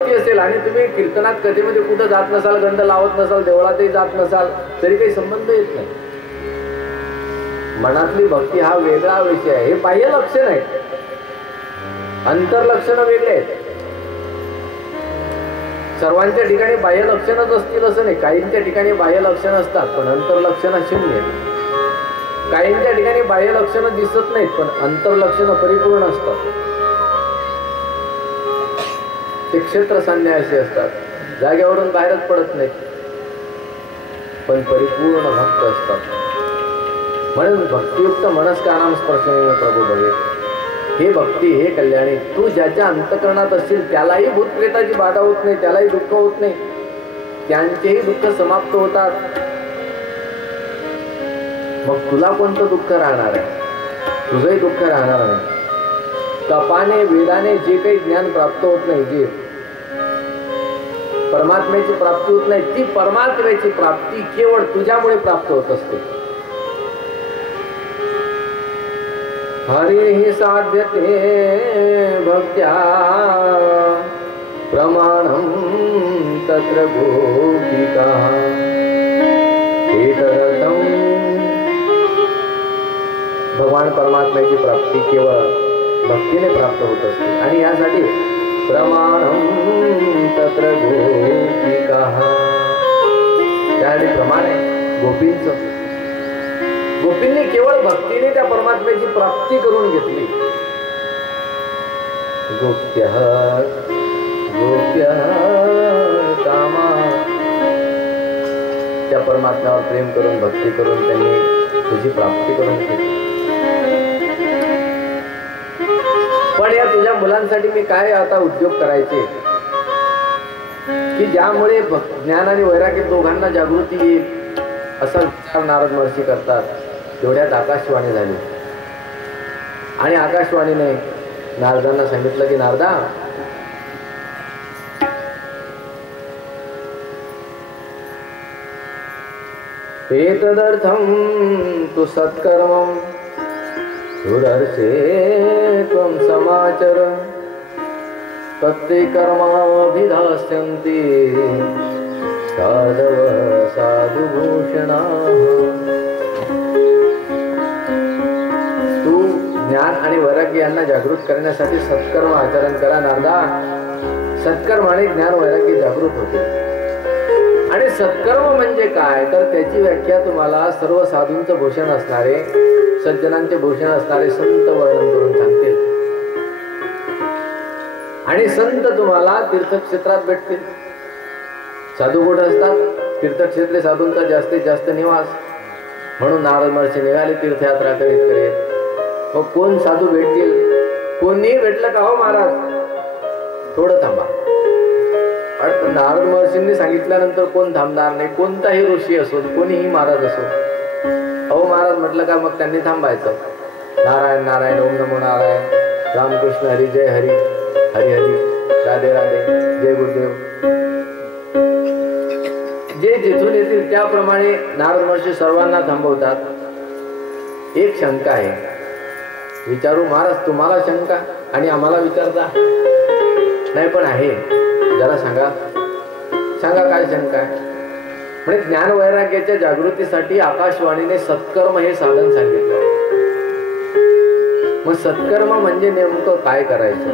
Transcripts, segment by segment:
असेल आणि तुम्ही कीर्तनात कथेमध्ये कुठं जात नसाल, गंध लावत नसाल, देवळातही जात नसाल, तरी काही संबंध येत नाही. मनातली भक्ती हा वेगळा विषय आहे. हे बाह्य लक्षण आहे, अंतर्लक्षण वेगळे आहेत. सर्वांच्या ठिकाणी बाह्य लक्षणच असतील असं नाही. काहींच्या ठिकाणी बाह्य लक्षण असतात पण अंतर्लक्षण शून्य. काहींच्या ठिकाणी बाह्य लक्षण दिसत नाहीत पण अंतर्लक्षण परिपूर्ण असतात. ते क्षेत्र संन्यासी असतात, जागेवरून बाहेरच पडत नाहीत पण परिपूर्ण भक्त असतात. म्हणून भक्तियुक्त मनस्कानाम स्पर्शेन प्रभू भवे. हे भक्ती, हे कल्याणी, तू ज्याच्या अंतःकरणात असशील त्यालाही भूतप्रेताची बाधा होत नाही, त्यालाही दुःख होत नाही, त्यांचेही दुःख समाप्त होतात. मग तुला कोणतं दुःख राहणार आहे? तुझंही दुःख राहणार नाही. तपाने वेदाने जे काही ज्ञान प्राप्त होत नाही, जे परमात्म्याची प्राप्ती होत नाही, ती परमात्म्याची प्राप्ती केवळ तुझ्यामुळे प्राप्त होत असते. हरिहि साध्यते भक्त्या प्रमाणं तत्र गोपिकाः एतदर्थं. भगवान परमात्म्याची प्राप्ती केवळ भक्तीने प्राप्त होत असते आणि यासाठी प्रमाणं तत्र गोपिकाः, त्यासाठी प्रमाण आहे गोपींचं. गोपींनी केवळ भक्तीने त्या परमात्म्याची प्राप्ती करून घेतली. गोप्यः गोप्यः कामा, त्या परमात्म्यावर प्रेम करून भक्ती करून त्यांनी तुझी प्राप्ती करून घेतली. पण या तुझ्या मुलांसाठी मी काय आता उद्योग करायचे की ज्यामुळे ज्ञान आणि वैराग्य दोघांना जागृती येईल असा विचार नारद महर्षी करतात. तेवढ्यात आकाशवाणी झाली आणि आकाशवाणीने नारदांना सांगितलं की नारदा, एतदर्थं तु सत्कर्मं सुदर्शे त्वं समाचर तत्ते कर्माभिधास्यन्ति साधव साधुभूषणाः. तू ज्ञान आणि वैराग्य यांना जागृत करण्यासाठी सत्कर्म आचरण करा नारदा. सत्कर्माने ज्ञान वैराग्य जागृत होते. आणि सत्कर्म म्हणजे काय तर त्याची व्याख्या तुम्हाला सर्व साधूंचं भूषण असणारे, सज्जनांचे भूषण असणारे संत वर्णन करून सांगतील. आणि संत तुम्हाला तीर्थक्षेत्रात भेटतील. साधू कुठे असतात? तीर्थक्षेत्रे साधूंचा जास्तीत जास्त निवास. म्हणून नारद महर्षी निघाले तीर्थयात्रा करीत करीत. मग कोण साधू भेटतील? कोणीही भेटलं का हो महाराज थोडं थांबा. नारद महर्षींनी सांगितल्यानंतर कोण थांबणार नाही. कोणताही ऋषी असो, कोणीही महाराज असो. अहो महाराज म्हटलं का मग त्यांनी थांबायचं. नारायण नारायण, ओम नमो नारायण, रामकृष्ण हरी, जय हरी, हरी हरी, राधे राधे, जय गुरुदेव. जे जिथून येतील त्याप्रमाणे नारद महर्षी सर्वांना थांबवतात. एक शंका आहे, विचारू महाराज तुम्हाला शंका आणि आम्हाला विचारता? नाही पण आहे, जरा सांगा सांगा काय शंका आहे. म्हणजे ज्ञान वैराग्याच्या जागृतीसाठी आकाशवाणीने सत्कर्म हे साधन सांगितलं. मग सत्कर्म म्हणजे नेमकं काय करायचं?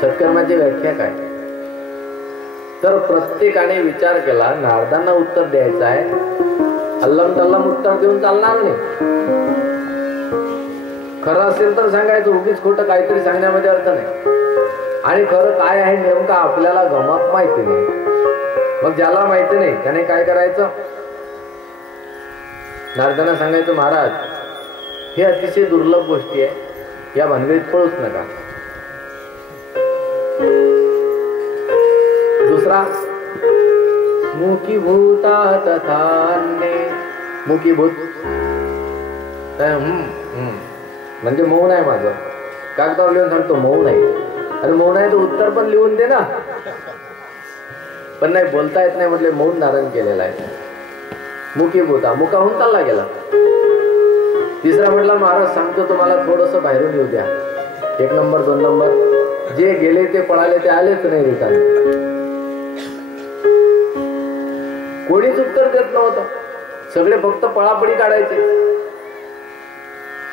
सत्कर्माची व्याख्या काय? तर प्रत्येकाने विचार केला. नारदांना उत्तर द्यायचं आहे, अल्लम तल्लम उत्तर देऊन चालणार नाही. खरं असेल तर सांगायचं, उगीच खोटं काहीतरी सांगण्यामध्ये अर्थ नाही. आणि खरं काय आहे नेमकं आपल्याला गमत माहिती नाही. मग ज्याला माहिती नाही त्याने काय करायचं? नारदांना सांगायचं महाराज हे अतिशय दुर्लभ गोष्टी आहे, या भानगडीत पळूच नका. दुसरा, मुखीभूता तथान्ये. मुखीभूत म्हणजे मौन आहे माझं. कागदावर लिहून सांगतो मौन आहे. अरे मौन आहे तर उत्तर पण लिहून दे ना. पण नाही, बोलता येत नाही म्हटले मौन धारण केलेला आहे. मुखीभूता, मुखाहून चालला गेला. तिसरा म्हटला महाराज सांगतो तुम्हाला थोडंसं बाहेरून येऊ द्या. 1 नंबर 2 नंबर जे गेले ते पळाले ते आलेच नाही रिकामे. कोणीच उत्तर देत नव्हतं. सगळे फक्त पळापळी काढायचे.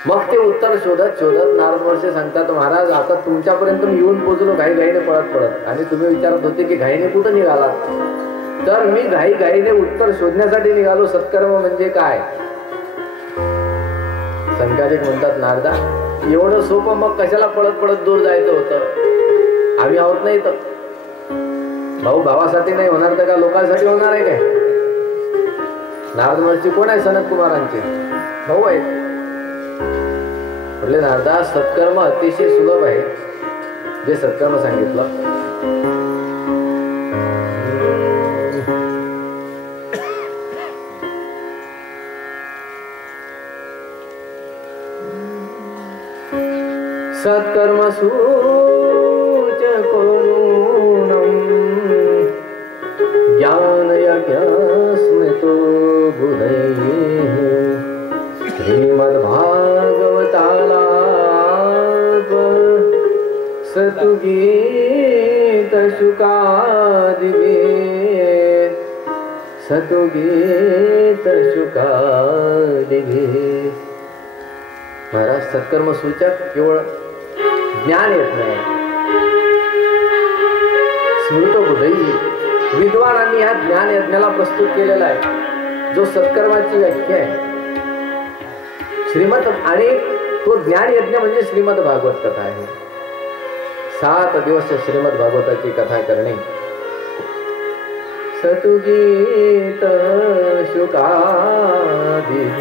मग ते उत्तर शोधत शोधत नारद महर्षी सांगतात, महाराज आता तुमच्यापर्यंत मी येऊन पोहोचलो घाईघाईने पळत पळत, आणि तुम्ही विचारत होते की घाईने कुठं निघालात. तर मी घाईघाईने उत्तर शोधण्यासाठी निघालो. सत्कर्म म्हणजे काय. संकादिक म्हणतात, नारदा एवढं सोपं मग कशाला पळत पळत दूर जायचं होतं. आम्ही आहोत नाही तर. भाऊ भावासाठी नाही होणार तर का लोकांसाठी होणार आहे काय. नारद महर्षी कोण आहे. सनत कुमारांचे भाऊ आहेत. म्हटले नारदा सत्कर्म अतिशय सुलभ आहे. जे सत्कर्म सांगितलं सत्कर्म सूचको नूनम् ज्ञान यज्ञ स्मृतो बुधैः श्रीमद्भागवतालाप सतुगीत शुकादिगे सतुगीत शुकादिगे. महाराज सत्कर्म सूचक केवळ ज्ञान येत नाही. स्मृत बुधैः विद्वानांनी ह्या ज्ञान यज्ञाला प्रस्तुत केलेला आहे, जो सत्कर्माची व्याख्या आहे. श्रीमद आणि तो ज्ञान यज्ञ म्हणजे श्रीमद भागवत कथा आहे. 7 दिवस श्रीमद भागवताची कथा करणे. सतुगीत शुकादिः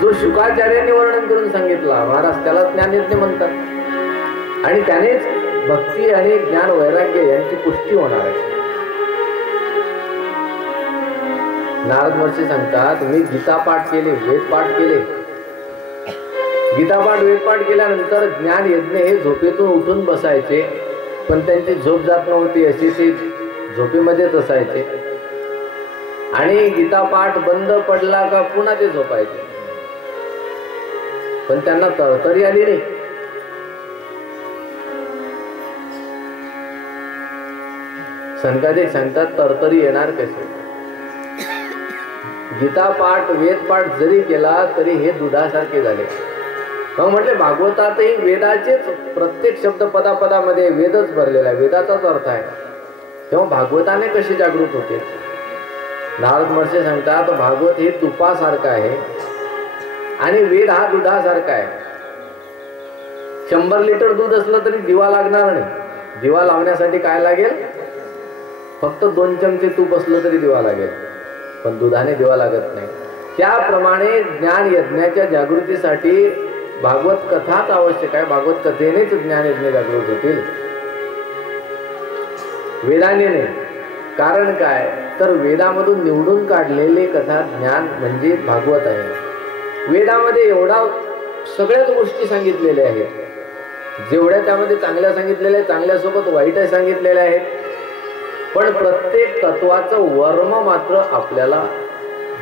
जो शुकाचार्यांनी वर्णन करून सांगितला महाराज त्याला ज्ञानयज्ञ म्हणतात. आणि त्यानेच भक्ती आणि ज्ञान वैराग्य यांची पुष्टी होणार आहे. नारद महर्षी सांगतात, मी गीता पाठ केले, वेद पाठ केले. गीतापाठ वेदपाठ केल्यानंतर ज्ञान यज्ञ हे झोपेतून उठून बसायचे, पण त्यांची झोप जात नव्हती, अशी ते झोपेमध्येच असायचे. आणि गीतापाठ बंद पडला का पुन्हा ते झोपायचे, पण त्यांना तळतरी आली नाही. संकादिक सांगतात तरतरी येणार कसे. गीतापाठ वेदपाठ जरी केला तरी हे दुधासारखे झाले. मग म्हटले भागवतातही वेदाचेच प्रत्येक शब्द पदापदामध्ये वेदच भरलेला आहे, वेदाचाच अर्थ आहे. तेव्हा भागवताने कसे जागृत होते. नारद महर्षी सांगतात भागवत हे तुपासारखं आहे आणि वेद हा दुधासारखा आहे. 100 लिटर दूध असलं तरी दिवा लागणार नाही. दिवा लावण्यासाठी काय लागेल, फक्त 2 चमचे तूप असलं तरी दिवा लागेल, पण दुधाने दिवा लागत नाही. त्याप्रमाणे ज्ञान यज्ञाच्या जागृतीसाठी भागवत कथाच आवश्यक आहे. भागवत कथेनेच ज्ञान यज्ञ जागृत होतील, वेदाने नाही. कारण काय, तर वेदामधून निवडून काढलेले कथा ज्ञान म्हणजे भागवत आहे. वेदामध्ये एवढा सगळ्याच गोष्टी सांगितलेल्या आहेत, जेवढ्या त्यामध्ये चांगल्या सांगितलेल्या आहेत, चांगल्यासोबत वाईटही सांगितलेल्या आहेत. पण प्रत्येक तत्वाचं वर्म मात्र आपल्याला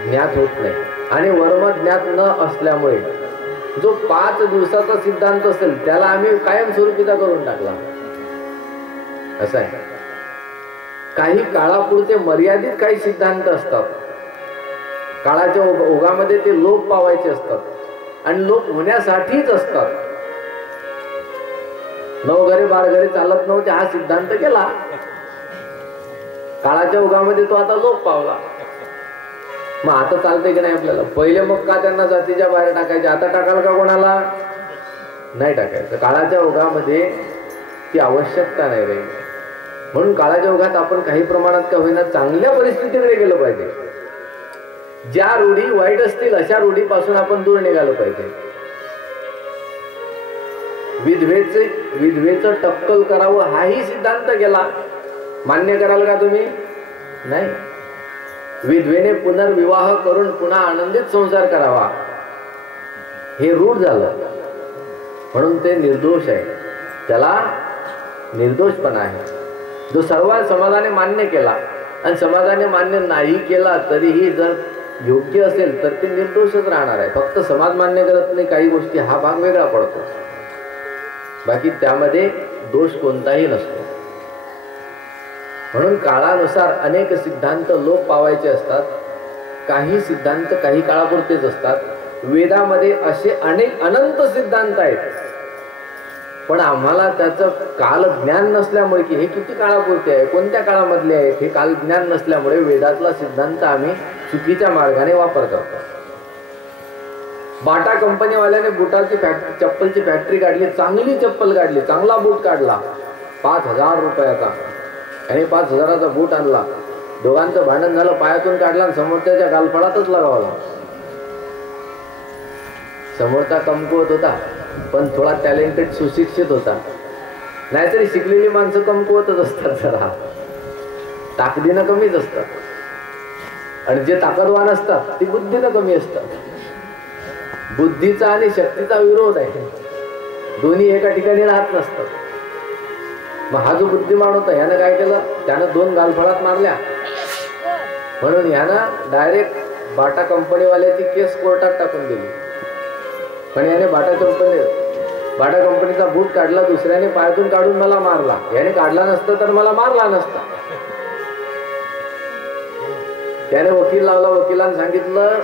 ज्ञात होत नाही. आणि वर्म ज्ञात न असल्यामुळे जो 5 दिवसाचा सिद्धांत असेल त्याला आम्ही कायमस्वरूपीचा करून टाकला. असं आहे. काही काळापुरते मर्यादित काही सिद्धांत असतात, काळाच्या ओघामध्ये ते लोप पावायचे असतात आणि लोप होण्यासाठीच असतात. 9 घरे 12 घरे चालत नव्हते हा सिद्धांत केला, काळाच्या ओघामध्ये तो आता लोप पावला. मग आता चालते की नाही आपल्याला. पहिले मग का त्यांना जातीच्या बाहेर टाकायचे, आता टाकाल का कोणाला, नाही टाकायचं. काळाच्या ओघामध्ये ती आवश्यकता नाही राहील. म्हणून काळाच्या ओघात आपण काही प्रमाणात का होईना चांगल्या परिस्थितीकडे गेलो पाहिजे. ज्या रूढी वाईट असतील अशा रूढीपासून आपण दूर निघालो पाहिजे. विधवेचं टक्कल करावं हाही सिद्धांत केला, मान्य कराल का तुम्ही, नाही. विधवेने पुनर्विवाह करून पुन्हा आनंदित संसार करावा हे रूढ झालं, म्हणून ते निर्दोष आहे. त्याला निर्दोषपणा आहे. जो सर्व समाजाने मान्य केला आणि समाजाने मान्य नाही केला तरीही जर योग्य असेल तर ते निर्दोषच राहणार आहे. फक्त समाज मान्य करत नाही काही गोष्टी, हा भाग वेगळा पडतो. बाकी त्यामध्ये दोष कोणताही नसतो. म्हणून काळानुसार अनेक सिद्धांत लोप पावायचे असतात. काही सिद्धांत काही काळापुरतेच असतात. वेदामध्ये असे अनेक अनंत सिद्धांत आहेत, पण आम्हाला त्याचं काल ज्ञान नसल्यामुळे की हे किती काळापुरते आहे, कोणत्या काळामधले आहेत हे काल ज्ञान नसल्यामुळे वेदातला सिद्धांत आम्ही चुकीच्या मार्गाने वापर करतो. बाटा कंपनीवाल्याने बुटाची चप्पलची फॅक्टरी काढली, चांगली चप्पल काढली, चांगला बूट काढला 5,000 रुपयाचा. आणि 5,000चा बूट आणला. दोघांचं भांडण झालं, पायातून काढला आणि समोरच्याच्या गालफळातच लगावला. समोरचा कमकुवत होता, पण थोडा टॅलेंटेड सुशिक्षित होता. नाहीतरी शिकलेली माणसं कमकुवतच असतात, जरा ताकदीनं कमीच असतात. आणि जे ताकदवान असतात ती बुद्धीनं कमी असतात. बुद्धीचा आणि शक्तीचा विरोध आहे, दोन्ही एका ठिकाणी राहत नसतात. मग हा जो बुद्धिमान होता यानं काय केलं, त्यानं 2 गालफळात मारल्या. म्हणून यानं डायरेक्ट बाटा कंपनीवाल्याची केस कोर्टात टाकून दिली. पण याने बाटा कंपनीचा बूट काढला, दुसऱ्याने पायातून काढून मला मारला. याने काढला नसता तर मला मारला नसता. त्याने वकील लावला, वकिलांनी सांगितलं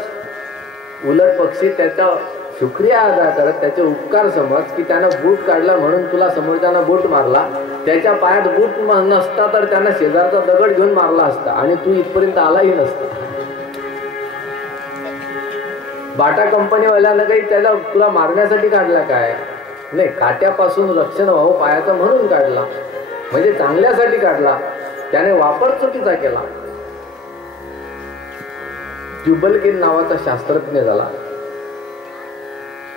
उलट पक्षी त्याचा शुक्रिया अदा करत, त्याचे उपकार समज की त्यानं बूट काढला म्हणून तुला समोरच्यानं बूट मारला. त्याच्या पायात बूट नसता तर त्यानं शेजारचा दगड घेऊन मारला असता आणि तू इथपर्यंत आलाही नसता. बाटा कंपनीवाल्यानं काही त्याला तुला मारण्यासाठी काढला काय नाही, काट्यापासून रक्षण व्हावं पायाचं म्हणून काढला, म्हणजे चांगल्यासाठी काढला. त्याने वापर चुकीचा केला. ट्युबलकिन नावाचा शास्त्रज्ञ झाला.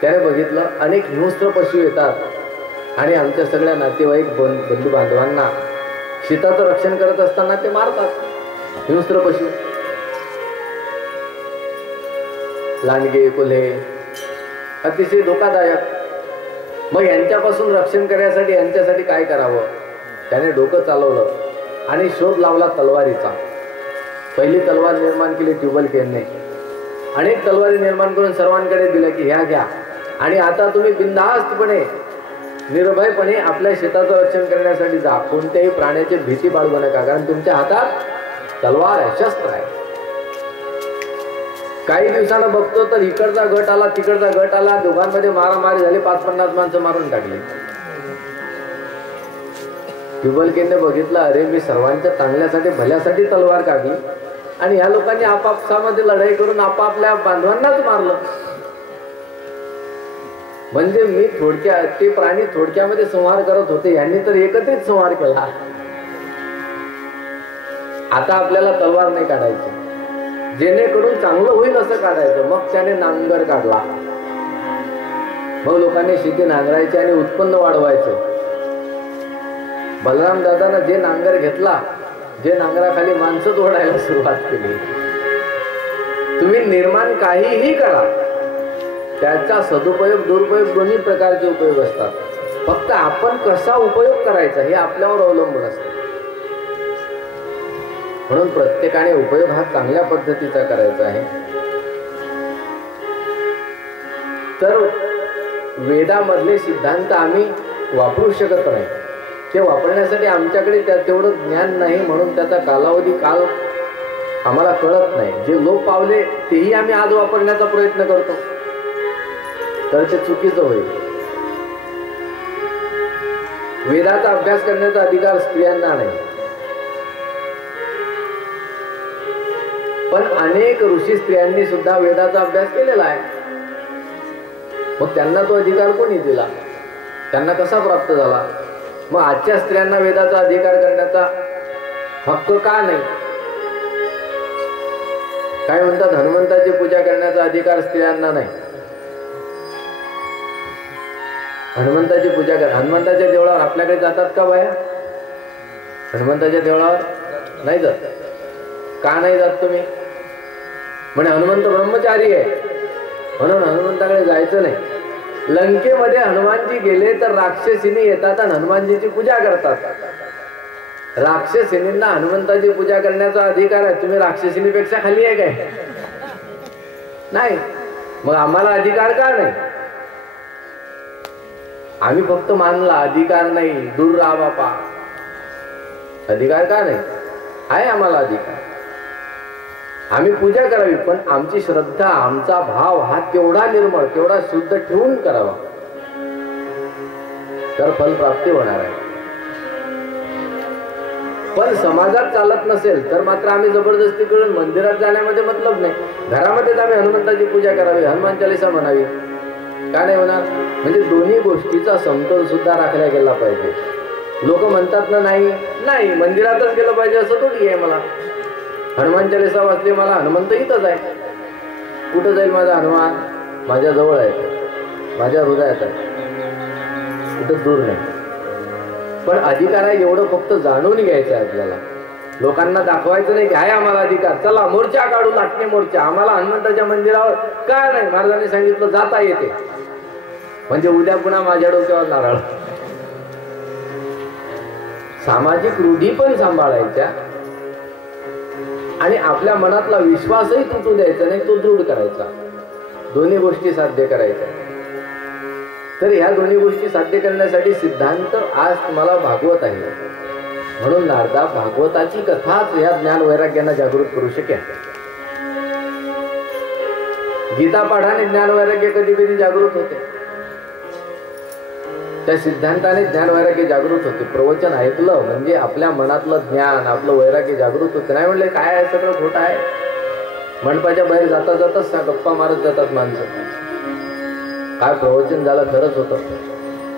त्याने बघितलं अनेक हिंस्र पशु येतात आणि आमच्या सगळ्या नातेवाईक बंधू बांधवांना शेताचं रक्षण करत असताना ते मारतात. हिंस्र पशु, लांडगे, कोल्हे, अतिशय धोकादायक. मग यांच्यापासून रक्षण करण्यासाठी यांच्यासाठी काय करावं, त्याने डोकं चालवलं आणि शोध लावला तलवारीचा. पहिली तलवार निर्माण केली ट्युबलकिनने. अनेक तलवारी निर्माण करून सर्वांकडे दिलं की ह्या घ्या आणि आता तुम्ही बिनधास्तपणे निर्भयपणे आपल्या शेताचं रक्षण करण्यासाठी जा. कोणत्याही प्राण्याची भीती बाळगू नका, कारण तुमच्या हातात तलवार आहे, शस्त्र आहे. काही दिवसानं बघतो तर इकडचा गट आला, तिकडचा गट आला, दोघांमध्ये मारामारी झाली, 5-50 माणसं मारून टाकली. ट्युबलकिनने बघितलं, अरे मी सर्वांच्या चांगल्यासाठी भल्यासाठी तलवार काढली आणि ह्या लोकांनी आपापसामध्ये लढाई करून आपापल्या बांधवांनाच मारलं. म्हणजे मी ते प्राणी थोडक्यामध्ये संहार करत होते, यांनी तर एकत्रित संहार केला. आता आपल्याला तलवार नाही काढायची, जेणेकरून चांगलं होईल असं काढायचं. मग त्याने नांगर काढला. मग लोकांनी शेती नांगरायची आणि उत्पन्न वाढवायचं. बलराम दादानं जे नांगर घेतला, जे नांगराखाली माणसं तोडायला सुरुवात केली. तुम्ही निर्माण काहीही करा, त्याचा सदुपयोग दुरुपयोग दोन्ही प्रकारचे उपयोग असतात. फक्त आपण कसा उपयोग करायचा हे आपल्यावर अवलंबून असतं. म्हणून प्रत्येकाने उपयोग हा चांगल्या पद्धतीचा करायचा आहे. तर वेदामधले सिद्धांत आम्ही वापरू शकत नाही. ते वापरण्यासाठी आमच्याकडे तेवढं ज्ञान नाही, म्हणून त्याचा काल आम्हाला कळत नाही. जे लोप पावले तेही आम्ही आज वापरण्याचा प्रयत्न करतो, तर ते चुकीचं होईल. वेदाचा अभ्यास करण्याचा अधिकार स्त्रियांना नाही, पण अनेक ऋषी स्त्रियांनी सुद्धा वेदाचा अभ्यास केलेला आहे. मग त्यांना तो अधिकार कोणी दिला, त्यांना कसा प्राप्त झाला? मग आजच्या स्त्रियांना वेदाचा अधिकार करण्याचा हक्क का नाही? काय म्हणतात, हनुमंताची पूजा करण्याचा अधिकार स्त्रियांना नाही. हनुमंताची पूजा कर, हनुमंताच्या देवळावर आपल्याकडे जातात का बाया? हनुमंताच्या देवळावर नाही जात. का नाही जात तुम्ही? म्हणे हनुमंत ब्रह्मचारी आहे म्हणून हनुमंताकडे जायचं नाही. लंकेमध्ये हनुमानजी गेले तर राक्षसीनी येतात आणि हनुमानजीची पूजा करतात. राक्षसीनींना हनुमंताची पूजा करण्याचा अधिकार आहे. तुम्ही राक्षसीनीपेक्षा खाली आहे काय? नाही. मग आम्हाला अधिकार का नाही? आम्ही फक्त मानला, अधिकार नाही, दूर राहा बापा. अधिकार का नाही? आहे आम्हाला अधिकार. आम्ही पूजा करावी, पण आमची श्रद्धा, आमचा भाव हा तेवढा निर्मळ, तेवढा शुद्ध ठेवून करावा, तर फल प्राप्ती होणार आहे. पण समाजात चालत नसेल तर मात्र आम्ही जबरदस्ती करून मंदिरात जाण्यामध्ये मतलब नाही. घरामध्येच आम्ही हनुमंताची पूजा करावी, हनुमान चालीसा म्हणावी, का नाही होणार? म्हणजे दोन्ही गोष्टीचा समतोल सुद्धा राखला गेला पाहिजे. लोक म्हणतात ना, नाही नाही मंदिरातच गेलं पाहिजे असं थोडी आहे. मला हनुमान चालीसा वाचली, मला हनुमंत इथंच आहे. कुठं जाईल माझा हनुमान? माझ्या जवळ आहे, माझ्या हृदयात आहे, कुठं दूर नाही. पण अधिकार आहे एवढं फक्त जाणून घ्यायचं आहे आपल्याला. लोकांना दाखवायचं नाही की आहे आम्हाला अधिकार, चला मोर्चा काढू, लाटणे मोर्चा, आम्हाला हनुमंताच्या मंदिरावर काय नाही. महाराजांनी सांगितलं जाता येते, म्हणजे उद्या पुन्हा माझ्या डोक्यावर नारळ. सामाजिक रूढी पण सांभाळायच्या आणि आपल्या मनातला विश्वासही तुटू द्यायचा नाही, तो दृढ करायचा. दोन्ही गोष्टी साध्य करायच्या. तर ह्या दोन्ही गोष्टी साध्य करण्यासाठी सिद्धांत आज तुम्हाला भागवत आहे. म्हणून नारदा भागवताची कथाच या ज्ञान वैराग्यांना जागृत करू शकेल. गीता पाठाने ज्ञान वैराग्य कधी कधी जागृत होते, त्या सिद्धांताने ज्ञान वैराग्य जागृत होते. प्रवचन ऐकलं म्हणजे आपल्या मनातलं ज्ञान, आपलं वैराग्य जागृत होते. नाही म्हणले काय आहे सगळं खोटं आहे. मंडपाच्या बाहेर जाता जाताच गप्पा मारत जातात माणसं. काय प्रवचन झालं, खरंच होतं.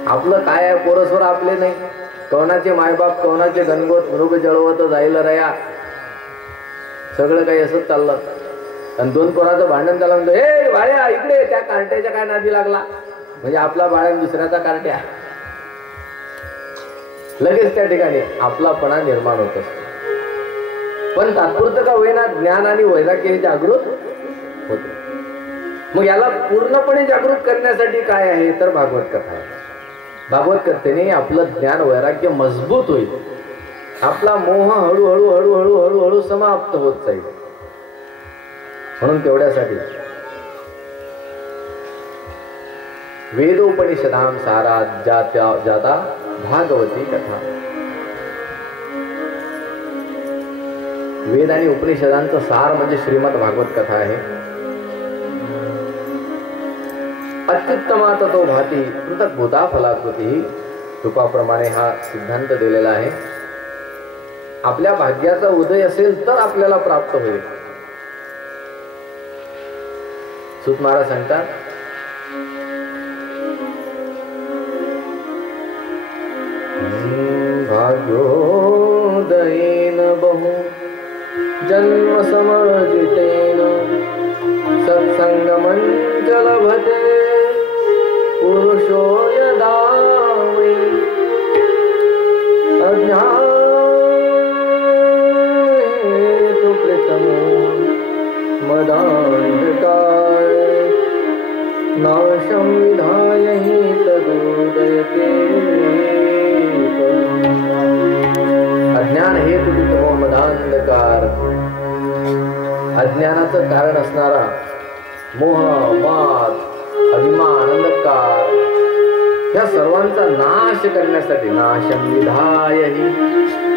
आपलं काय आहे, पोरस्वर आपले नाही, कवनाचे मायबाप, कवनाचे गणगोत, मृग जळवत जाईल रया, सगळं काही असंच चाललं. आणि दोन पोराचं भांडण झालं म्हणतो, हे बाळ्या इकडे, त्या कार्ट्याच्या काय नादी लागला, म्हणजे आपला बाळ्या दुसऱ्याचा कार्ट्या. लगेच त्या ठिकाणी आपलापणा निर्माण होत असतो. पण तात्पुरतं का होईना ज्ञान आणि वैराग्य हे जागृत होते. मग याला पूर्णपणे जागृत करण्यासाठी काय आहे तर भागवत कथा आहे. भागवत कथेने आपलं ज्ञान वैराग्य मजबूत होईल, आपला मोह हळूहळू हळूहळू हळूहळू समाप्त होत जाईल. म्हणून तेवढ्यासाठी वेदोपनिषदां सारात जाता भागवती कथा. वेद आणि उपनिषदांचं सार म्हणजे श्रीमद भागवत कथा आहे. अत्युत्तमा ततो भाती पृथक भूता फलाकृती, रूपाप्रमाणे हा सिद्धांत दिलेला आहे. आपल्या भाग्याचा उदय असेल तर आपल्याला प्राप्त होईल. सूत महाराज सांगतात, भाग्योदयेन बहु जन्म समर्जितेन सत्संगमं लभते पुरुषो यदा वै अज्ञानेतुकृतमो मदान्धकार नाशं विधाय हि तदुदयते. अज्ञान हे तुझो मदांधकार, अज्ञानाचं कारण असणारा मोह, माद, अभिमान, अंधकार, या सर्वांचा नाश करण्यासाठी नाशं विधायहि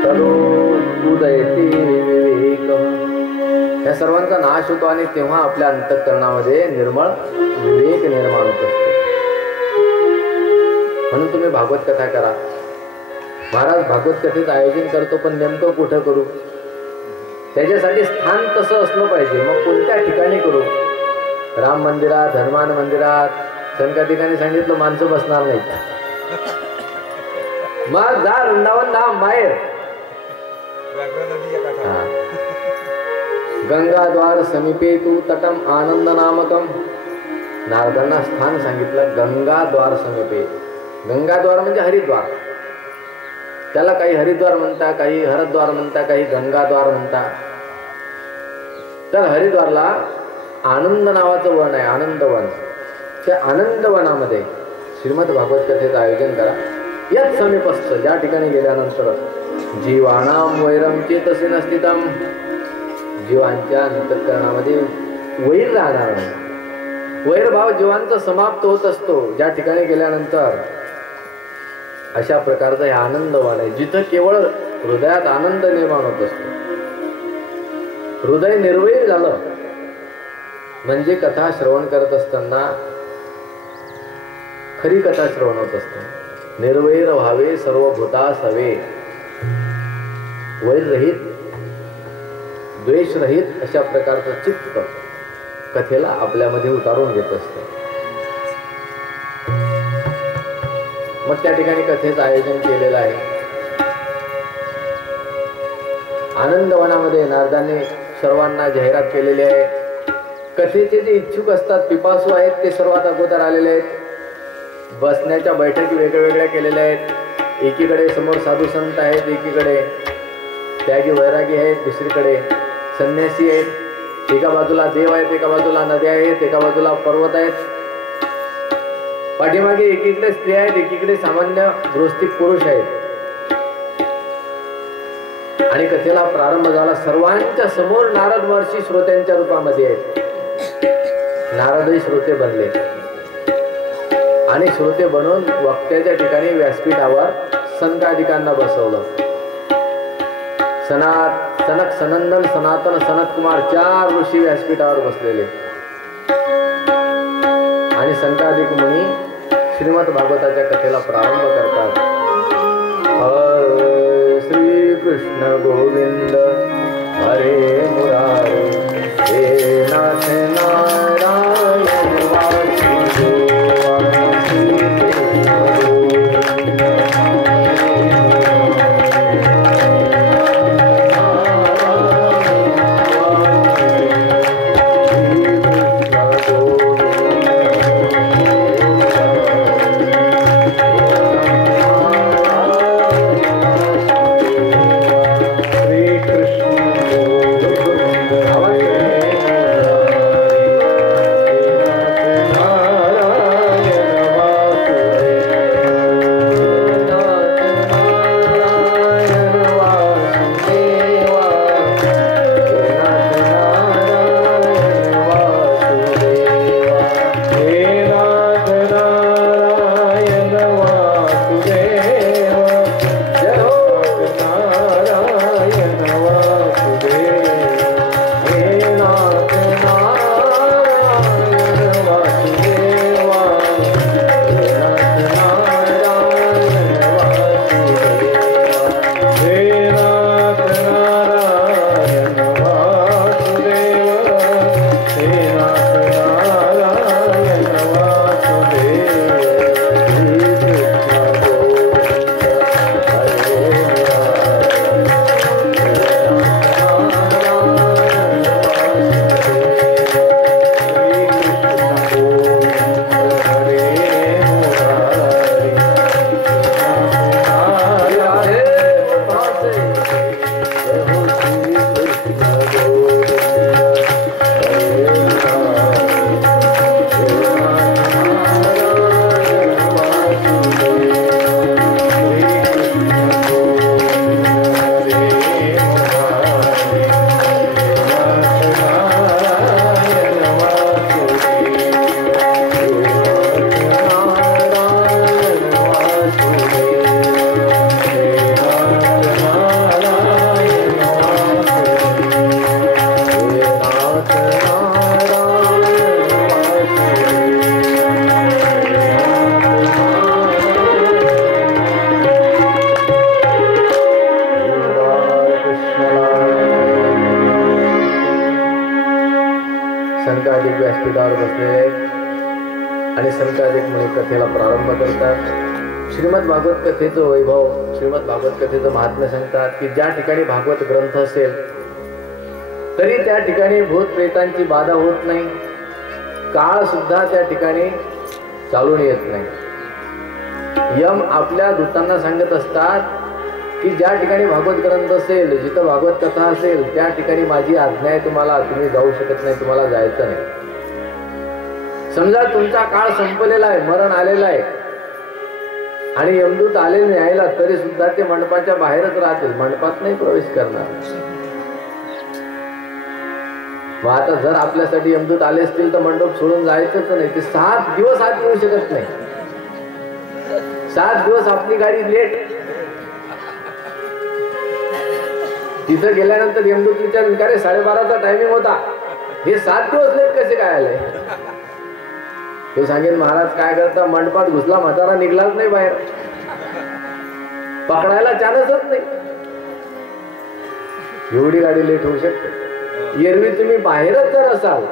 तदोदयते विवेक, या सर्वांचा नाश होतो आणि तेव्हा आपल्या अंतःकरणामध्ये निर्मळ विवेक निर्माण होत असतो. म्हणून तुम्ही भागवत कथा करा. महाराज भागवत कथेचं आयोजन करतो, पण नेमकं कुठं करू? त्याच्यासाठी स्थान तसं असलं पाहिजे. मग कोणत्या ठिकाणी करू? राम मंदिरात, हनुमान मंदिरात, शंका ठिकाणी सांगितलं माणसं बसणार नाहीत. मग जा वृंदावन धाम बाहेर, गंगा द्वार समीपे तू तटम आनंद नामकम. नारदांना स्थान सांगितलं गंगा द्वार समीपे. गंगा द्वार म्हणजे हरिद्वार, त्याला काही हरिद्वार म्हणता, काही हरद्वार म्हणता, काही गंगाद्वार म्हणता. तर हरिद्वारला आनंद नावाचं वन आहे, आनंदवन. त्या आनंदवनामध्ये श्रीमद भागवत कथेचं आयोजन करा. याच समीपस्थ ज्या ठिकाणी गेल्यानंतर जीवानाम वैरम चेतसी नस्थितम, जीवांच्या अंतःकरणामध्ये वैर राहणार नाही. वैरभाव जीवांचा समाप्त होत असतो ज्या ठिकाणी गेल्यानंतर अशा प्रकारचा हे आनंदवान आहे, जिथं केवळ हृदयात आनंद निर्माण होत असतो. हृदय निर्वैर झालं म्हणजे कथा श्रवण करत असताना खरी कथा श्रवण होत असते. निर्वैर व्हावे सर्व भूतास हवे, वैररहित द्वेषरहित अशा प्रकारचं चित्त कथेला आपल्यामध्ये उतारून घेत असते. मग त्या ठिकाणी कथेचं आयोजन केलेलं आहे. आनंदवनामध्ये नारदांनी सर्वांना जाहिरात केलेली आहे. कथेचे जे इच्छुक असतात, पिपासू आहेत, ते सर्वात अगोदर आलेले आहेत. बसण्याच्या बैठकी वेगळ्या केलेल्या आहेत. एकीकडे समोर साधू संत आहेत, एकीकडे त्यागी वैरागी आहेत, दुसरीकडे संन्यासी आहेत. एका बाजूला देव आहेत, एका बाजूला नद्या आहेत, एका बाजूला पर्वत आहेत. पाठीमागे एकीकडे स्त्री आहेत, एकीकडे सामान्य गृहस्थी पुरुष आहेत. आणि कथेला प्रारंभ झाला. सर्वांच्या समोर नारद महर्षी श्रोत्यांच्या रूपामध्ये आहेत. नारदही श्रोते बनले आणि श्रोते बनवून वक्त्याच्या ठिकाणी व्यासपीठावर सनकादिकांना बसवलं. सनक, सनंदन, सनातन, सनत कुमार 4 ऋषी व्यासपीठावर बसलेले आणि सनकादिक मुनी श्रीमद भागवताच्या कथेला प्रारंभ करतात. श्री कृष्ण गोविंद हरे मुरारे, हे नाथ नारायण वासुदेवा, श्री कृष्ण गोविंद व्यासपीठावर बसलेले आहेत आणि संताधिक मुनी कथेला प्रारंभ करतात. श्रीमद भागवत कथेचं वैभव, श्रीमद भागवत कथेचं महात्म्य सांगतात की ज्या ठिकाणी भागवत ग्रंथ असेल तरी त्या ठिकाणी भूत प्रेतांची बाधा होत नाही, काळ सुद्धा त्या ठिकाणी चालून येत नाही. यम आपल्या दूतांना सांगत असतात की ज्या ठिकाणी भागवत ग्रंथ असेल, जिथं भागवत कथा असेल, त्या ठिकाणी माझी आज्ञा आहे तुम्हाला, तुम्ही जाऊ शकत नाही, तुम्हाला जायचं नाही. समजा तुमचा काळ संपलेला आहे, मरण आलेला आहे आणि यमदूत आले न्यायला, तरी सुद्धा ते मंडपाच्या बाहेरच राहतील, मंडपात नाही प्रवेश करणार. मग आता जर आपल्यासाठी यमदूत आले असतील तर मंडप सोडून जायचंच नाही. ते 7 दिवस आत येऊ शकत नाही. 7 दिवस आपली गाडी लेट. तिथं गेल्यानंतर यमदूत विचारले का रे 12:30चा टायमिंग होता, हे 7 दिवस लेट कसे काय आले? तो सांगेल महाराज काय करता, मंडपात घुसला म्हातारा निघलाच नाही बाहेर, पकडायला चान्सच नाही. एवढी गाडी लेट होऊ शकते. एरवी तुम्ही बाहेरच जर असाल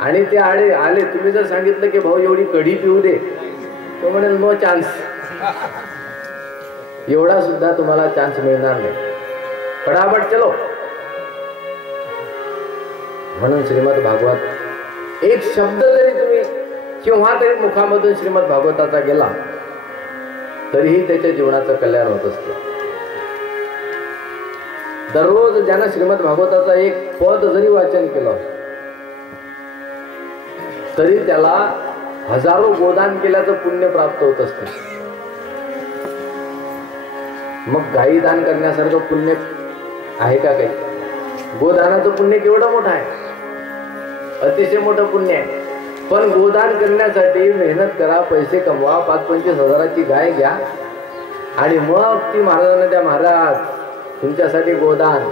आणि ते आले, तुम्ही जर सांगितलं की भाऊ एवढी कढी पिऊ दे, तो म्हणेल नो चान्स. एवढा सुद्धा तुम्हाला चान्स मिळणार नाही. फटाफट चलो. म्हणून श्रीमद भागवत एक शब्द जरी तुम्ही केव्हा तरी मुखामधून श्रीमद भागवताचा गेला तरीही त्याच्या जीवनाचं कल्याण होत असते. दररोज ज्यानं श्रीमद भागवताचा एक पद जरी वाचन केलं तरी त्याला हजारो गोदान केल्याचं पुण्य प्राप्त होत असते. मग गायी दान करण्यासारखं पुण्य आहे का काही? गोदानाचं पुण्य केवढं मोठं आहे, अतिशय मोठं पुण्य आहे. पण गोदान करण्यासाठी मेहनत करा, पैसे कमवा, 5-25 हजाराची गाय घ्या आणि मग ती महाराजांना द्या, महाराज तुमच्यासाठी गोदान.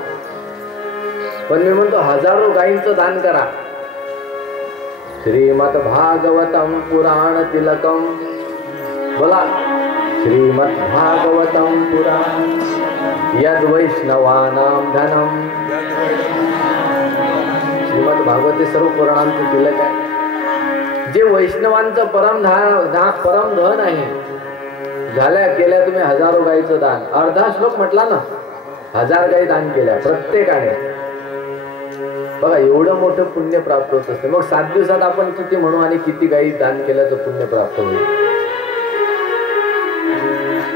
पण मी म्हणतो हजारो गायींचं दान करा. श्रीमद भागवतम पुराण तिलकम, बोला श्रीमद भागवतम पुराण यद वैष्णवानाम धनम. श्रीमद भागवत हे सर्व पुराणांचे तिलक आहे. जे वैष्णवांचं परम धन आहे. केल्या तुम्ही हजारो गायीचं दान. अर्धा श्लोक म्हटला ना, 1000 गायी दान केल्या प्रत्येकाने. बघा एवढं मोठं पुण्य प्राप्त होत असते. मग 7 दिवसात आपण किती म्हणू आणि किती गायी दान केल्याचं पुण्य प्राप्त होईल.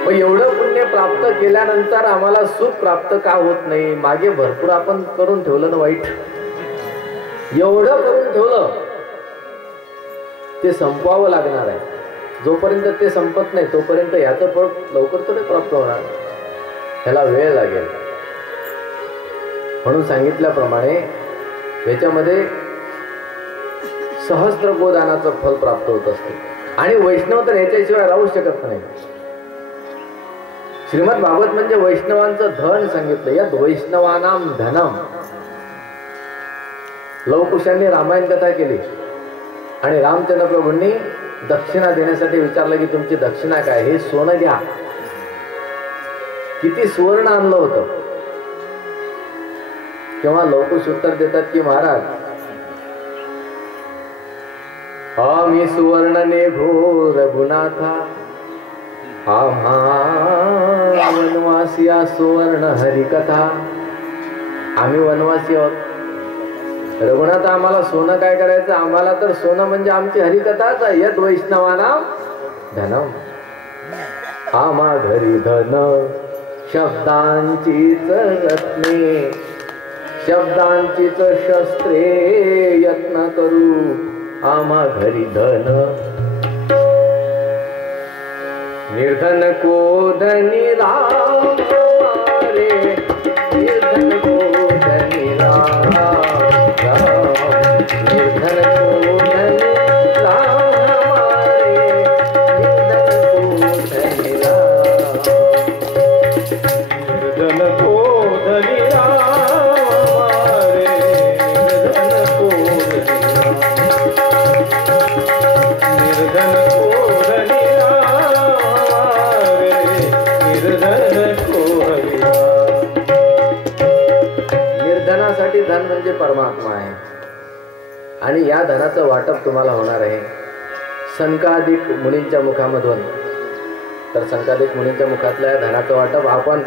मग एवढं पुण्य प्राप्त केल्यानंतर आम्हाला सुख प्राप्त का होत नाही? मागे भरपूर आपण करून ठेवलं ना वाईट. एवढं करून ठेवलं ते संपवावं लागणार आहे. जोपर्यंत ते संपत नाही तोपर्यंत याचं फळ लवकर थोडे प्राप्त होणार, ह्याला वेळ लागेल. म्हणून सांगितल्याप्रमाणे याच्यामध्ये सहस्त्र गोदानाचं फल प्राप्त होत असते. आणि वैष्णव तर याच्याशिवाय राहू शकत नाही. श्रीमद भागवत म्हणजे वैष्णवांचं धन सांगितलं. यात वैष्णवानाम धनम. लवकुशांनी रामायण कथा केली आणि रामचंद्र प्रभूंनी दक्षिणा देण्यासाठी विचारलं की तुमची दक्षिणा काय? हे सोनं घ्या. किती सुवर्ण आणलं होतं. तेव्हा लवकुश उत्तर देतात की महाराज आम्ही सुवर्ण ने भो रघुनाथा, आम्हा वनवासिया सुवर्ण हरिकथा. आम्ही वनवासी आहोत. रघुनाथ आम्हाला सोनं काय करायचं? आम्हाला तर सोनं म्हणजे आमची हरिकथाच. यद वैष्णवानाम धनम. आम्हा घरी धन शब्दांचीच रत्ने, शब्दांचीच शस्त्रे यत्न करू. आम्हा घरी धन निर्धन को धनी राम रे, निर्धन को धनी राम, निर्धन को धनी राम हमारे, निर्धन को धनी राम, निर्धन को धनी राम हमारे, निर्धन को धनी राम, निर्धन को धनी निर्धनासाठी धन म्हणजे परमात्मा आहे. आणि या धनाचं वाटप तुम्हाला होणार आहे संकादिक मुनींच्या मुखामधून. तर संकादिक मुनींच्या मुखातल्या या धनाचं वाटप आपण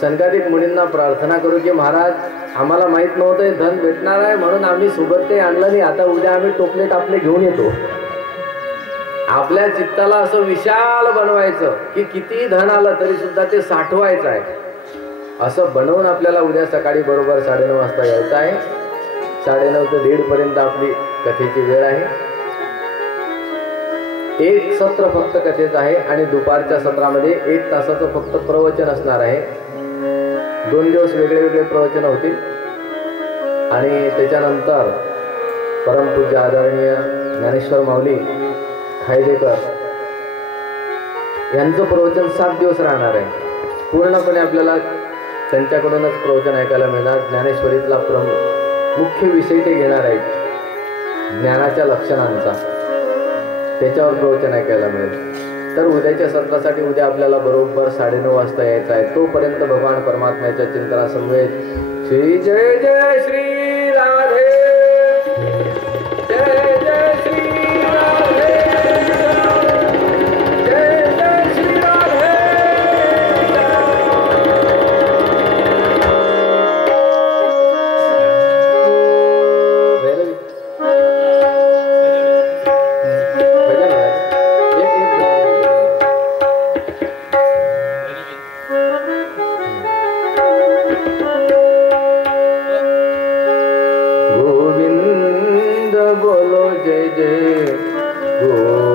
संकादिक मुनींना प्रार्थना करू की महाराज आम्हाला माहित नव्हतं धन भेटणार आहे म्हणून आम्ही सोबत काही आणलं नाही. आता उद्या आम्ही टोपले टापले घेऊन येतो. आपल्या चित्ताला असं विशाल बनवायचं की किती धन आलं तरी सुद्धा ते साठवायचं आहे. असं बनवून आपल्याला उद्या सकाळी बरोबर 9:30 वाजता यायचं आहे. 9:30 ते 1:30 पर्यंत आपली कथेची वेळ आहे. एक सत्र फक्त कथेचं आहे आणि दुपारच्या सत्रामध्ये 1 तासाचं फक्त प्रवचन असणार आहे. 2 दिवस वेगळे वेगळे प्रवचन होतील. आणि त्याच्यानंतर परमपूज्य आदरणीय ज्ञानेश्वर माऊली खायदेकर यांचं प्रवचन 7 दिवस राहणार आहे. पूर्णपणे आपल्याला त्यांच्याकडूनच प्रवचन ऐकायला मिळणार. ज्ञानेश्वरीतला मुख्य विषय ते घेणार आहेत, ज्ञानाच्या लक्षणांचा. त्याच्यावर प्रवचन ऐकायला मिळेल. तर उद्याच्या सत्रासाठी उद्या आपल्याला बरोबर 9:30 वाजता यायचं आहे. तोपर्यंत भगवान परमात्म्याच्या चिंतनासमवेत श्री जय जय श्री राधे, जय जय श्री राधे, जय जय श्री राधे. गोविंद बोलो जय जय गोविंद.